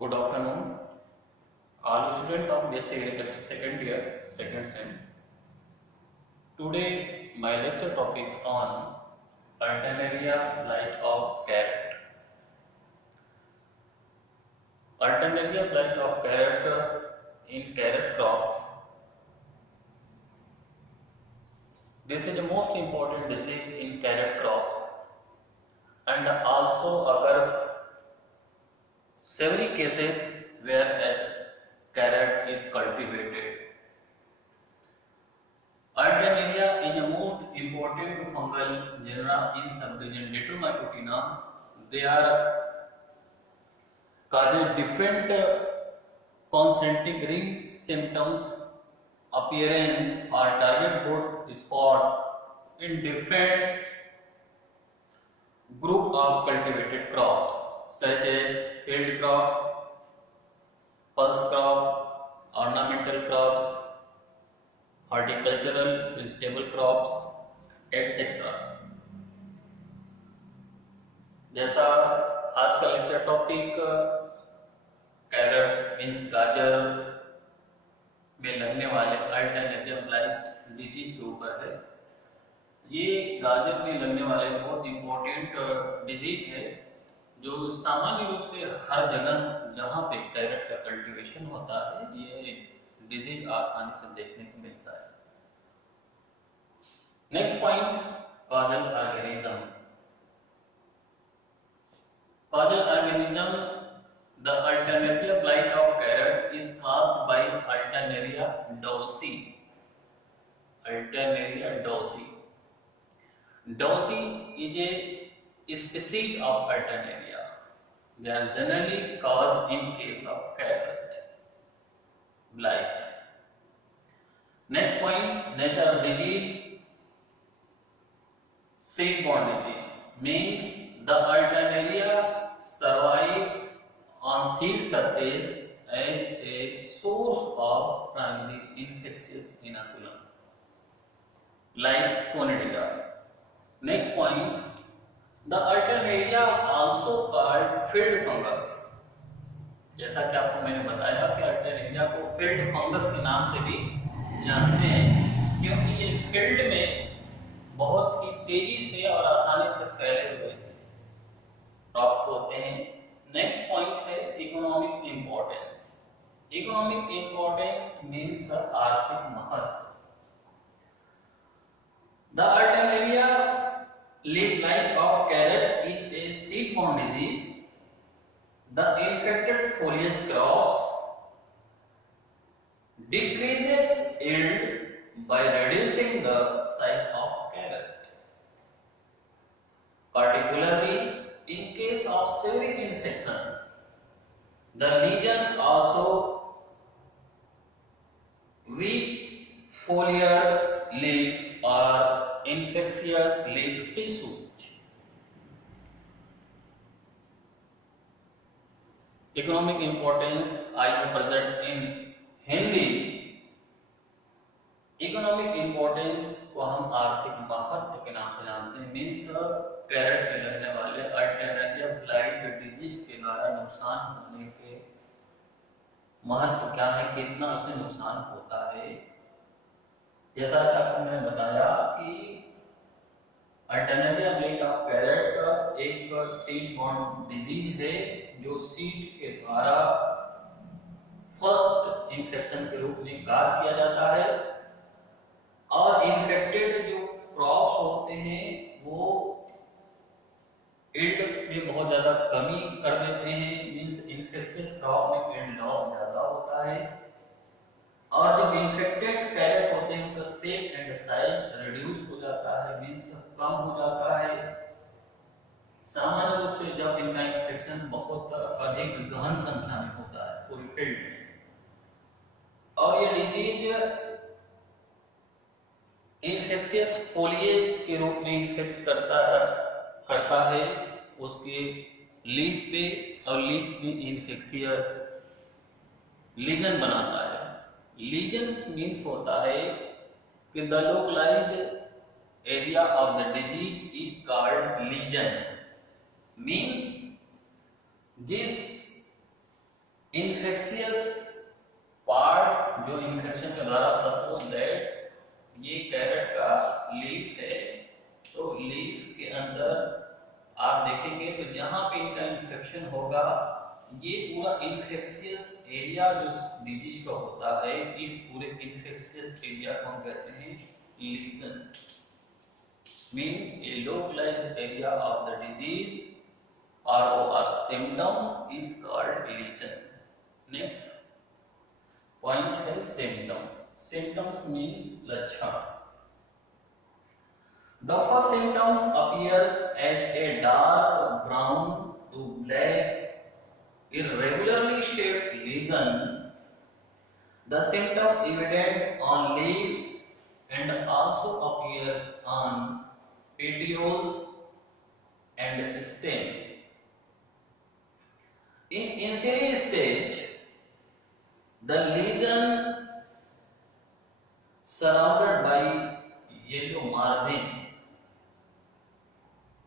Good afternoon, all students of BSc Agriculture second year, second sem. Today, my lecture topic on Alternaria blight of carrot. Alternaria blight of carrot in carrot crops. This is the most important disease in carrot crops and also occurs several cases whereas carrot is cultivated. Alternaria is the most important fungal genera in subdivision Detromycotina. They are causing different concentric ring symptoms, appearance or target board spot in different group of cultivated crops such as field crop, pulse crop, ornamental crops, horticultural vegetable crops, etc. जैसा आज का lecture topic carrot means गाजर में लगने वाले alternative blight disease के ऊपर है। ये गाजर में लगने वाले बहुत इम्पोर्टेंट डिजीज है जो सामान्य रूप से हर जगह जहाँ पे कैरट का कल्टीवेशन होता है ये डिजीज आसानी से देखने को मिलता है। Next point, causal organism. Causal organism, the Alternaria blight of carrot is caused by Alternaria dowsii. Alternaria dowsii. Dowsii is a species of Alternaria. They are generally caused in case of carrot blight. Next point, nature of disease. Seed-borne disease means the Alternaria survive on seed surface as a source of primary infectious inoculum like Conidia. Next point, the Alternaria also called field fungus. जैसा कि आपको मैंने बताया कि Alternaria को field fungus के नाम से भी जानते हैं क्योंकि ये फील्ड में बहुत ही तेजी से और आसानी से फैले हुए प्राप्त होते हैं। नेक्स्ट पॉइंट है economic importance. Economic importance means आर्थिक महत्व। द अल्टरनेरिया लीफ लाइक of carrot is a seedborne disease. The infected foliage crops decreases yield by reducing the size of carrot, particularly in case of severe infection. The lesion also weak foliar leaf or infectious leaf tissue. Economic importance I have present in Hindi. Economic importance को हम आर्थिक महत्व के नाम से जानते हैं। Means carrot में लगने वाले अल्टरनेरिया ब्लाइट डिजीज के द्वारा नुकसान होने के महत्व क्या है, कितना उसे नुकसान होता है। जैसा कि आपको मैंने बताया कि अल्टरनेरिया ब्लाइट ऑफ कैरट एक सीड-borne डिजीज है जो सीड के द्वारा फर्स्ट इंफेक्शन के रूप में काज किया जाता है और इन्फेक्टेड जो क्रॉप्स होते हैं वो यील्ड में बहुत ज़्यादा कमी कर देते हैं। मीन्स इन्फेक्शियस क्रॉप में यील्ड लॉस ज़्यादा होता है और जब इन्फेक्टेड कैरेट होते हैं उनका शेप एंड साइज रिड्यूस हो जाता है, मीन्स कम हो जाता है। सामान्य रूप से जब इनका इन्फेक्शन बहुत अधिक गहन संख्या में होता है पूरी फील्ड में और ये डिजीज इन्फेक्शियस फोलिएज के रूप में इन्फेक्ट करता है उसके लीफ पे और लीफ में इन्फेक्शियस लीजन बनाता है। लीजन मीन्स होता है कि the localised area of the disease is called lesion. Means जिस इन्फेक्शियस पार्ट जो इन्फेक्शन के द्वारा, सपोज दैट ये कैरेट का लीफ है, तो लीफ के अंदर आप देखेंगे तो जहां पे इनका इन्फेक्शन होगा, ये पूरा इन्फेक्शियस एरिया जो डिजीज का होता है, इस पूरे इन्फेक्शियस एरिया को हम कहते हैं lesion. Means a localised area of the disease or symptoms is called lesion. Next point है symptoms. Symptoms means लक्षण. The first symptoms appears as a dark brown to black irregularly shaped lesion. The symptom evident on leaves and also appears on petioles and stem. In initial stage, the lesion surrounded by yellow margin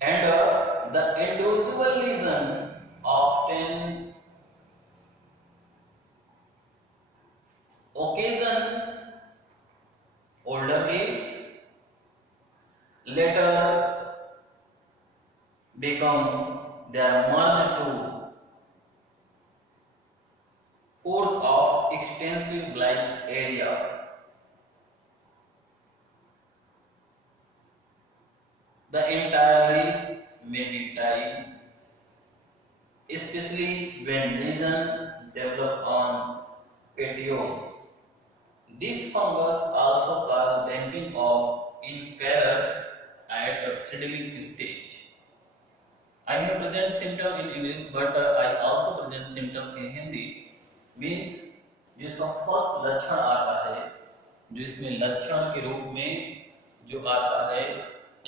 and the individual lesion often occasion older leaves, later they are merged to course of extensive blight areas. The entire leaf may be dyed, especially when lesion develop on petioles. This fungus also cause damping of in carrot at the seedling stage. I may present symptom in English, but I also present symptom in Hindi. Means जो इसका first लक्षण आता है, जो इसमें लक्षण के रूप में जो आता है,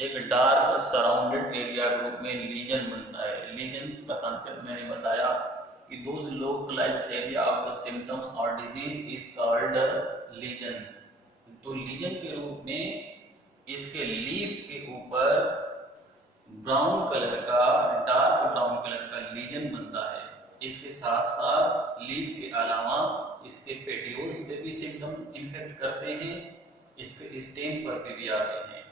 एक डार्क सराउंडेड एरिया के रूप में लीजन बनता है। लीजन्स का कंसेप्ट मैंने बताया कि those localised area of the symptoms और डिजीज इज कॉल्ड लीजन। तो लीजन के रूप में इसके लीफ के ऊपर ब्राउन कलर का, डार्क ब्राउन कलर का लीजन बनता है। इसके साथ साथ लीफ के अलावा इसके पेटियोल्स पे भी सिम्टम इन्फेक्ट करते हैं, इसके स्टेम पर भी आते हैं।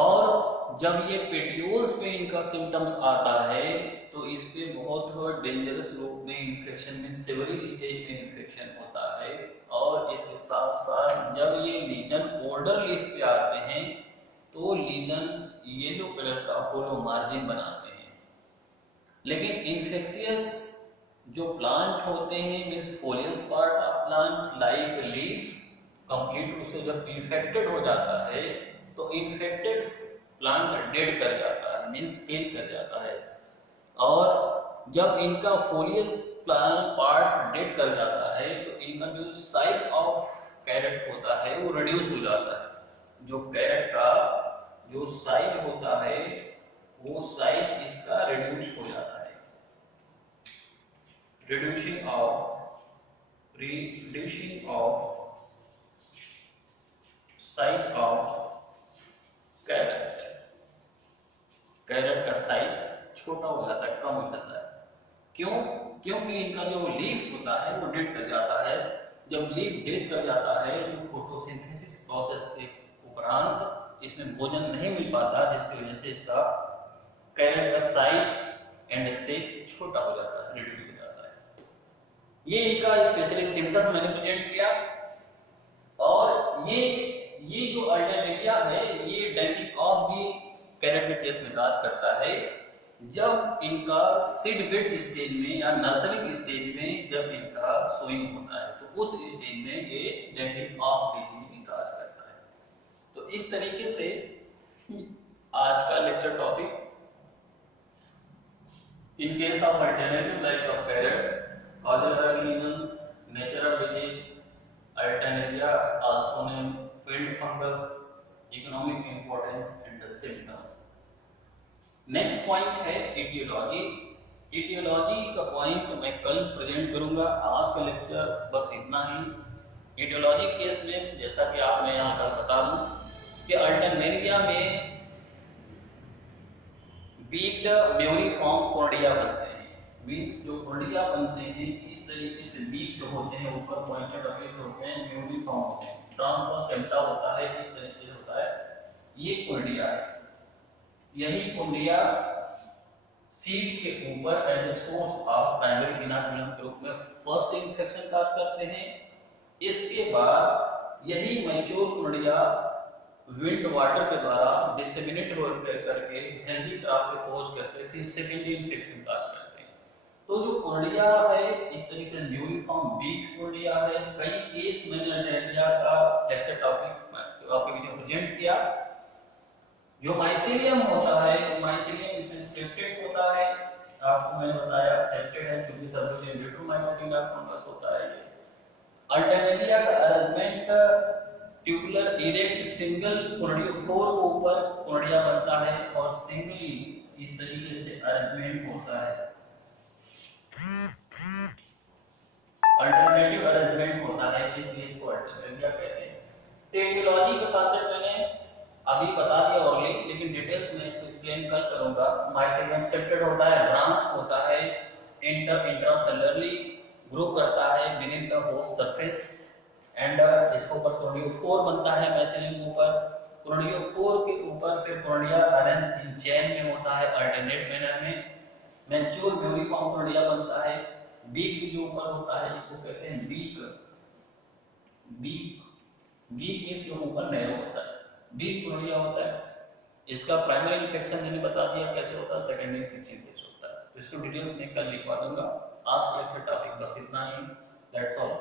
और जब ये पेटियोल्स पे इनका सिम्टम्स आता है तो इस पे बहुत डेंजरस रूप में इन्फेक्शन में सेवरी स्टेज में इन्फेक्शन होता है। और इसके साथ साथ जब ये लीजन ओल्डर लीफ पे आते हैं तो लीजन येलो कलर का होलो मार्जिन बनाते हैं। लेकिन इन्फेक्शियस जो प्लांट होते हैं, means foliar part of plant like leaf, complete रूप से जब इन्फेक्टेड हो जाता है तो इन्फेक्टेड प्लांट डेड कर जाता है, मीन्स किल कर जाता है। और जब इनका फोलियस प्लांट पार्ट डेड कर जाता है तो इनका जो साइज ऑफ कैरेट होता है वो रिड्यूस हो जाता है। जो कैरेट का जो साइज होता है वो साइज इसका रिड्यूस हो जाता है। Reducing of size of carrot, carrot का साइज छोटा हो जाता है, कम हो जाता है। क्यों? क्योंकि इनका जो लीफ होता है वो डेड कर जाता है। जब लीफ डेड कर जाता है तो फोटोसिंथेसिस प्रोसेस के उपरांत इसमें भोजन नहीं मिल पाता, जिसकी वजह से इसका कैरेट का साइज एंड शेप छोटा हो जाता है, रिड्यूस हो जाता है। ये इनका स्पेशली सिम्टम मैंने प्रेजेंट किया। और ये जो अल्टरनेटिया है ये डैम्पिंग ऑफ भी कैरेट के केस में काज करता है। जब इनका सीड बेड स्टेज में या नर्सरिंग स्टेज में जब इनका सोइंग होता है तो उस स्टेज में ये डैम्पिंग ऑफ डिजीज भी काज करता है। तो इस तरीके से आज का lecture topic in case of alternative type of carrot, causal herb lesion, nature of disease, alternaria, also named field fungus, economic importance and the symptoms. Next point है etiology. etiology का point मैं कल प्रेजेंट करूंगा। आज का lecture बस इतना ही। etiology case में जैसा कि आप मैं यहाँ पर बता दूं कि अल्टरनेरिया में बीक्ड म्यूरिफॉर्म कॉर्डिया बनते हैं। मीन्स जो कुंडिया बनते हैं इस तरीके से बीक जो होते हैं ऊपर पॉइंटेड अपेक्स होते हैं, न्यूली फॉर्म होते हैं, ट्रांसवर्स सेप्टा होता है, इस तरीके से होता है, ये कुंडिया है। यही कुंडिया सीड के ऊपर as a source of primary inoculum के रूप में फर्स्ट इन्फेक्शन काज करते हैं। इसके बाद यही मैच्योर कुंडिया विंड वाटर के द्वारा डिसेमिनेट हो करके हेल्दी क्रॉप के पोज करके फिर सेकेंडरी इन्फेक्शन काज करते हैं। तो जो कुंडिया है इस तरीके से न्यूली फॉर्म बीक कुंडिया है। कई केस मैंने अल्टरनेरिया का लेक्चर टॉपिक आपके बीच में प्रेजेंट किया। जो माइसीलियम होता है, माइसीलियम इसमें सेप्टेड होता है, आपको मैंने बताया सेप्टेड है चूंकि सब लोग इंट्रोमाइकोटिका फंगस होता है। अल्टरनेरिया का अरेंजमेंट ट्यूबुलर इरेक्ट सिंगल कुंडियोफोर के ऊपर कुंडिया बनता है और सिंगली इस तरीके से अरेंजमेंट होता है, अल्टरनेटिव अरेंजमेंट होता है, इसलिए इसको अल्टरनेरिया कहते हैं। टेटियोलॉजी का कांसेप्ट मैंने अभी बता दिया ओरली, लेकिन डिटेल्स में इसको एक्सप्लेन कल करूंगा। माइसीलियम सेप्टेड होता है, ब्रांच होता है, इंट्रासेलुलरली ग्रो करता है beneath the host surface and इसके ऊपर कुंडियोफोर बनता है माइसीलियम के ऊपर। कुंडियोफोर के ऊपर फिर कुंडिया अरेंज इन चेन में होता है अल्टरनेट मैनर में। मैच्योर यूनिफॉर्म कुंडिया बनता है। बीक भी जो ऊपर होता है इसको कहते हैं बीक। बीक बीक मींस जो ऊपर नैरो होता है, बीक कुंडिया होता है। इसका प्राइमरी इन्फेक्शन मैंने बता दिया कैसे होता है, सेकेंडरी इन्फेक्शन कैसे होता है, इसको डिटेल्स में कल लिखवा दूंगा। आज का लेक्चर टॉपिक बस इतना ही, दैट्स ऑल।